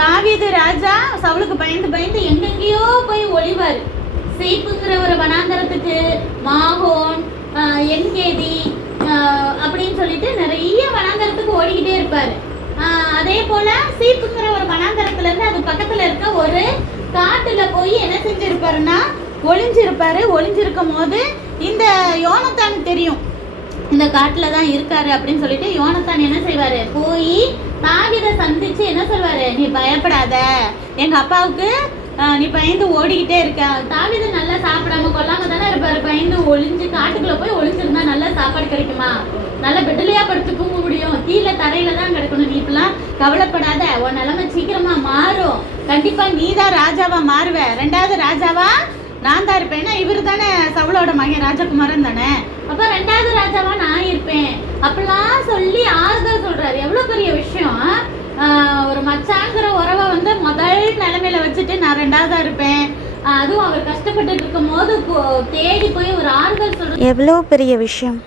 தாவீது ராஜா சவுலுக்கு பயந்து பயந்து எங்கெங்கேயோ போய் ஒளிவார். சீப்புங்கிற ஒரு வனாந்தரத்துக்கு, மாகோன், என்கேதி அப்படின்னு சொல்லிட்டு நிறைய வனாந்தரத்துக்கு ஓடிக்கிட்டே இருப்பார். அதே போல் சீப்புங்கிற ஒரு வனாந்தரத்துலேருந்து அது பக்கத்தில் இருக்க ஒரு காட்டில் போய் என்ன செஞ்சுருப்பாருன்னா ஒளிஞ்சிருப்பார். ஒளிஞ்சிருக்கும் போது இந்த யோனத்தானுக்கு தெரியும் இந்த காட்டில் தான் இருக்காரு அப்படின்னு சொல்லிட்டு யோனத்தான் என்ன செய்வார், போய் தாவீதை சந்திச்சு என்ன சொல்வார், நீ பயப்படாத, எங்கள் அப்பாவுக்கு நீ பயந்து ஓடிக்கிட்டே இருக்க. தாவீது நல்லா சாப்பிடாம கொல்லாம தானே இருப்பாரு, பயந்து ஒளிஞ்சு காட்டுக்குள்ள போய் ஒளிஞ்சிருந்தா நல்லா சாப்பாடு கிடைக்குமா, நல்ல பெட்டிலையா படுத்து தூங்க முடியும், கீழே தரையில தான் கிடக்கணும். நீ இப்பெல்லாம் கவலைப்படாத, உன் நிலைமை சீக்கிரமா மாறும், கண்டிப்பா நீ தான் ராஜாவா மாறுவ, 2வது ராஜாவா நான் தான் இருப்பேன். ஏன்னா இவர் தானே சவுலோட மகன், ராஜகுமாரன் தானே, அப்ப 2வது ராஜாவா நான் இருப்பேன் அப்படிலாம் சொல்லி ஆறுதல் சொல்றாரு. எவ்வளவு பெரிய விஷயம். ஒரு மச்சாங்கிற உறவை வந்து முதல் நிலைமையில வச்சுட்டு நான் 2வதா இருப்பேன், அதுவும் அவர் கஷ்டப்பட்டு இருக்கும் போது தேடி போய் ஒரு ஆறுதல் சொல்ற எவ்வளோ பெரிய விஷயம்.